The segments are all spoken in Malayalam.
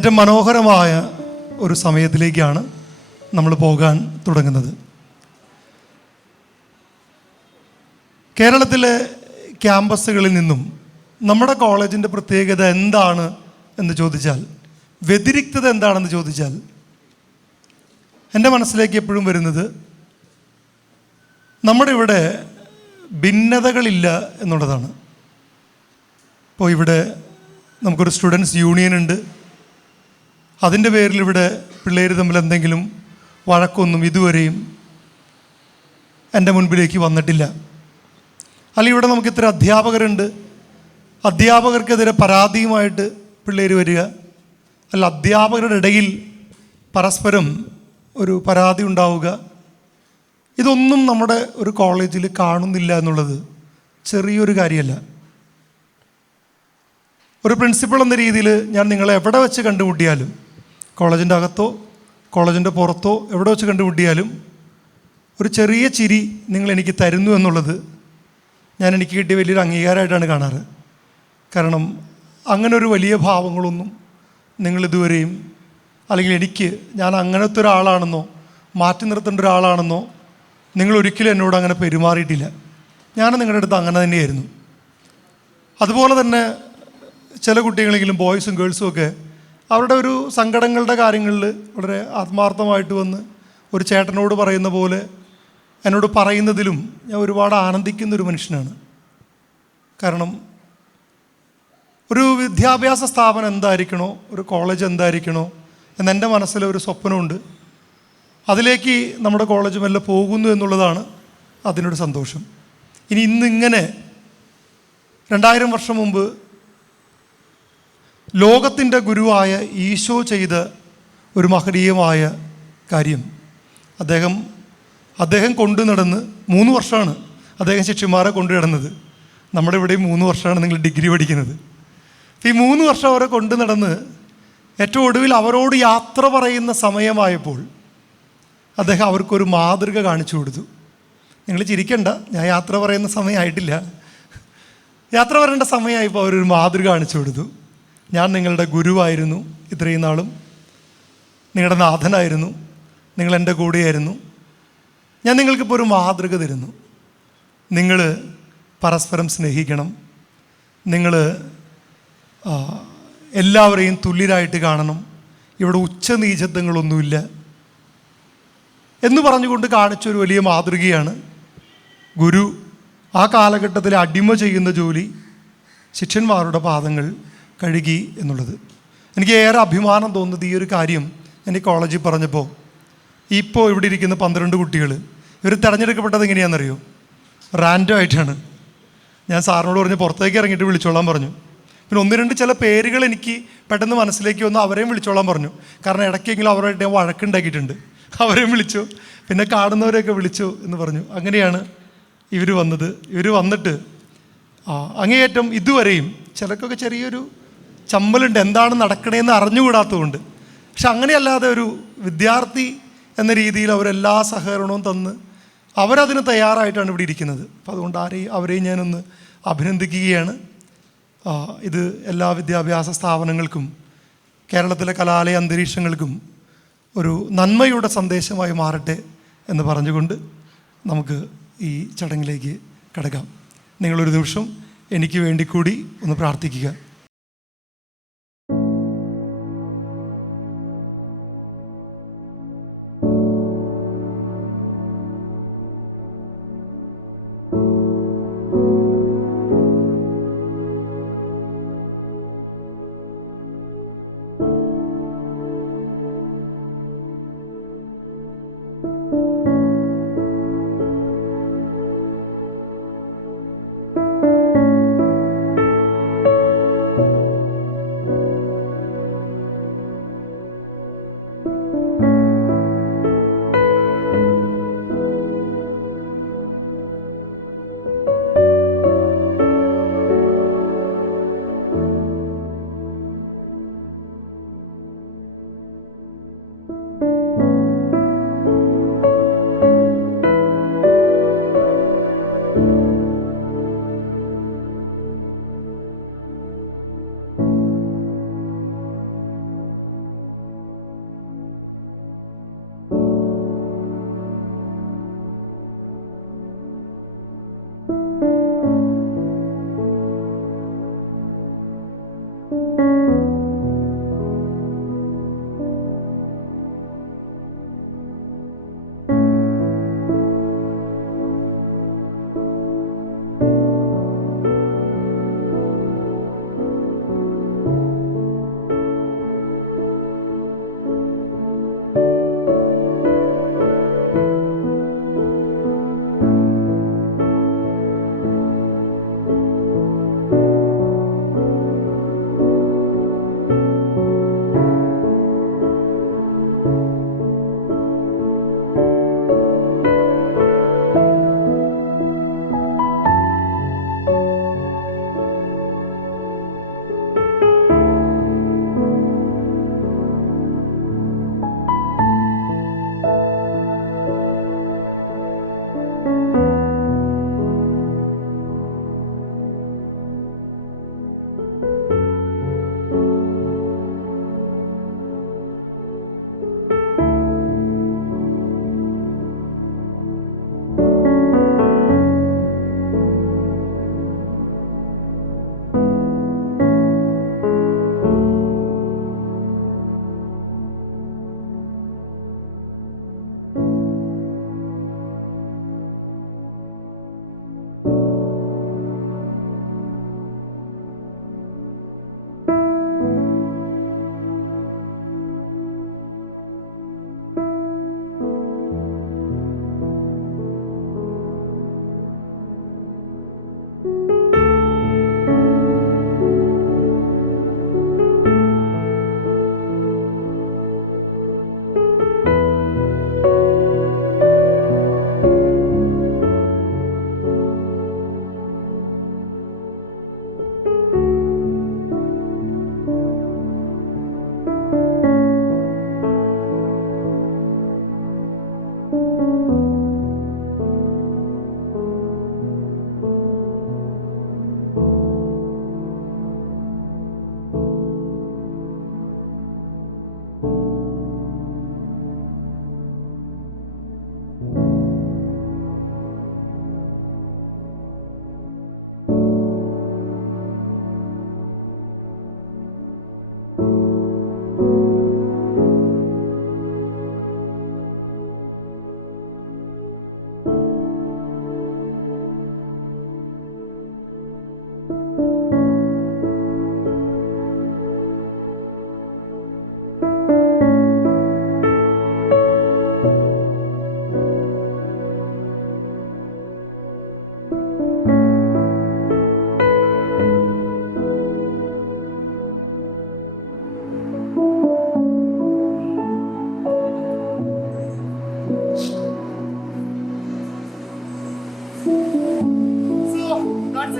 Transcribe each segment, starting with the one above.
ഏറ്റവും മനോഹരമായ ഒരു സമയത്തിലേക്കാണ് നമ്മൾ പോകാൻ തുടങ്ങുന്നത്. കേരളത്തിലെ ക്യാമ്പസുകളിൽ നിന്നും നമ്മുടെ കോളേജിൻ്റെ പ്രത്യേകത എന്താണ് എന്ന് ചോദിച്ചാൽ, വ്യതിരിക്തത എന്താണെന്ന് ചോദിച്ചാൽ, എൻ്റെ മനസ്സിലേക്ക് എപ്പോഴും വരുന്നത് നമ്മുടെ ഇവിടെ ഭിന്നതകളില്ല എന്നുള്ളതാണ്. ഇപ്പോൾ ഇവിടെ നമുക്കൊരു സ്റ്റുഡൻസ് യൂണിയൻ ഉണ്ട്. അതിൻ്റെ പേരിൽ ഇവിടെ പിള്ളേർ തമ്മിൽ എന്തെങ്കിലും വഴക്കൊന്നും ഇതുവരെയും എൻ്റെ മുൻപിലേക്ക് വന്നിട്ടില്ല. അല്ലെങ്കിൽ ഇവിടെ നമുക്ക് ഇത്ര അധ്യാപകരുണ്ട്, അധ്യാപകർക്കെതിരെ പരാതിയുമായിട്ട് പിള്ളേർ വരിക, അല്ല അധ്യാപകരുടെ ഇടയിൽ പരസ്പരം ഒരു പരാതി ഉണ്ടാവുക, ഇതൊന്നും നമ്മുടെ ഒരു കോളേജിൽ കാണുന്നില്ല എന്നുള്ളത് ചെറിയൊരു കാര്യമല്ല. ഒരു പ്രിൻസിപ്പൾ എന്ന രീതിയിൽ ഞാൻ നിങ്ങളെ എവിടെ വെച്ച് കണ്ടുമുട്ടിയാലും, കോളേജിൻ്റെ അകത്തോ കോളേജിൻ്റെ പുറത്തോ എവിടെ വെച്ച് കണ്ടുമുട്ടിയാലും ഒരു ചെറിയ ചിരി നിങ്ങൾ എനിക്ക് തരുന്നു എന്നുള്ളത് എനിക്ക് കിട്ടിയ വലിയൊരു അംഗീകാരമായിട്ടാണ് കാണാറ്. കാരണം അങ്ങനെ ഒരു വലിയ ഭാവങ്ങളൊന്നും നിങ്ങളിതുവരെയും, അല്ലെങ്കിൽ ഞാൻ അങ്ങനത്തെ ഒരാളാണെന്നോ മാറ്റി നിർത്തേണ്ട ഒരാളാണെന്നോ നിങ്ങൾ ഒരിക്കലും എന്നോട് അങ്ങനെ പെരുമാറിയിട്ടില്ല. ഞാൻ നിങ്ങളുടെ അടുത്ത് അങ്ങനെ തന്നെയായിരുന്നു. അതുപോലെ തന്നെ ചില കുട്ടികളെങ്കിലും ബോയ്സും ഗേൾസും ഒക്കെ അവരുടെ ഒരു സങ്കടങ്ങളുടെ കാര്യങ്ങളിൽ വളരെ ആത്മാർത്ഥമായിട്ട് വന്ന് ഒരു ചേട്ടനോട് പറയുന്ന പോലെ എന്നോട് പറയുന്നതിലും ഞാൻ ഒരുപാട് ആനന്ദിക്കുന്നൊരു മനുഷ്യനാണ്. കാരണം ഒരു വിദ്യാഭ്യാസ സ്ഥാപനം എന്തായിരിക്കണോ, ഒരു കോളേജ് എന്തായിരിക്കണോ എന്നെൻ്റെ മനസ്സിലൊരു സ്വപ്നമുണ്ട്. അതിലേക്ക് നമ്മുടെ കോളേജ് മെല്ലെ പോകുന്നു എന്നുള്ളതാണ് അതിനൊരു സന്തോഷം. ഇന്നിങ്ങനെ 2000 വർഷം മുമ്പ് ലോകത്തിൻ്റെ ഗുരുവായ ഈശോ ചെയ്ത ഒരു മഹനീയമായ കാര്യം, അദ്ദേഹം കൊണ്ടു നടന്ന് 3 വർഷമാണ് അദ്ദേഹം ശിഷ്യന്മാരെ കൊണ്ടു നടന്നത്. നമ്മുടെ ഇവിടെ 3 വർഷമാണ് നിങ്ങൾ ഡിഗ്രി പഠിക്കുന്നത്. ഈ 3 വർഷം അവരെ കൊണ്ടു നടന്ന് ഏറ്റവും ഒടുവിൽ അവരോട് യാത്ര പറയുന്ന സമയമായപ്പോൾ അദ്ദേഹം അവർക്കൊരു മാതൃക കാണിച്ചു കൊടുത്തു. നിങ്ങൾ ചിരിക്കണ്ട, ഞാൻ യാത്ര പറയുന്ന സമയമായിട്ടില്ല. യാത്ര പറയേണ്ട സമയമായപ്പോൾ അവരൊരു മാതൃക കാണിച്ചു കൊടുത്തു. ഞാൻ നിങ്ങളുടെ ഗുരുവായിരുന്നു, ഇത്രയും നാളും നിങ്ങളുടെ നാഥനായിരുന്നു, നിങ്ങൾ എൻ്റെ കൂടെയായിരുന്നു. ഞാൻ നിങ്ങൾക്കിപ്പോൾ ഒരു മാതൃക തരുന്നു. നിങ്ങൾ പരസ്പരം സ്നേഹിക്കണം, നിങ്ങൾ എല്ലാവരെയും തുല്യരായിട്ട് കാണണം, ഇവിടെ ഉച്ചനീചത്വങ്ങളൊന്നുമില്ല എന്ന് പറഞ്ഞുകൊണ്ട് കാണിച്ചൊരു വലിയ മാതൃകയാണ് ഗുരു. ആ കാലഘട്ടത്തിൽ അടിമ ചെയ്യുന്ന ജോലി ശിഷ്യന്മാരുടെ പാദങ്ങൾ കഴുകി എന്നുള്ളത്. എനിക്ക് ഏറെ അഭിമാനം തോന്നുന്നത് ഈ ഒരു കാര്യം ഞാൻ ഈ കോളേജിൽ പറഞ്ഞപ്പോൾ. ഇപ്പോൾ ഇവിടെ ഇരിക്കുന്ന 12 കുട്ടികൾ ഇവർ തിരഞ്ഞെടുക്കപ്പെട്ടത് എങ്ങനെയാണെന്നറിയോ? റാൻഡം ആയിട്ടാണ്. ഞാൻ സാറിനോട് പറഞ്ഞ് പുറത്തേക്ക് ഇറങ്ങിയിട്ട് വിളിച്ചോളാൻ പറഞ്ഞു. പിന്നെ 1-2 ചില പേരുകൾ എനിക്ക് പെട്ടെന്ന് മനസ്സിലേക്ക് വന്ന് അവരെയും വിളിച്ചോളാൻ പറഞ്ഞു. കാരണം ഇടയ്ക്കെങ്കിലും അവരുടെ വഴക്കുണ്ടാക്കിയിട്ടുണ്ട്, അവരെയും വിളിച്ചു, പിന്നെ കാണുന്നവരെയൊക്കെ വിളിച്ചു എന്ന് പറഞ്ഞു. അങ്ങനെയാണ് ഇവർ വന്നത്. ഇവർ വന്നിട്ട് അങ്ങേയറ്റം ഇതുവരെയും ചിലർക്കൊക്കെ ചെറിയൊരു ചമ്മലുണ്ട്, എന്താണ് നടക്കണേന്ന് അറിഞ്ഞുകൂടാത്തതുകൊണ്ട്. പക്ഷെ അങ്ങനെയല്ലാതെ ഒരു വിദ്യാർത്ഥി എന്ന രീതിയിൽ അവരെല്ലാ സഹകരണവും തന്ന് അവരതിന് തയ്യാറായിട്ടാണ് ഇവിടെ ഇരിക്കുന്നത്. അപ്പോൾ അതുകൊണ്ട് അവരെയും ഞാനൊന്ന് അഭിനന്ദിക്കുകയാണ്. ഇത് എല്ലാ വിദ്യാഭ്യാസ സ്ഥാപനങ്ങൾക്കും കേരളത്തിലെ കലാലയ അന്തരീക്ഷങ്ങൾക്കും ഒരു നന്മയുടെ സന്ദേശമായി മാറട്ടെ എന്ന് പറഞ്ഞുകൊണ്ട് നമുക്ക് ഈ ചടങ്ങിലേക്ക് കടക്കാം. നിങ്ങളൊരു നിമിഷം എനിക്ക് വേണ്ടി കൂടി ഒന്ന് പ്രാർത്ഥിക്കുക.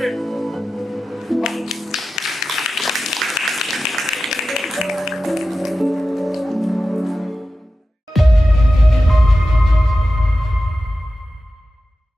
से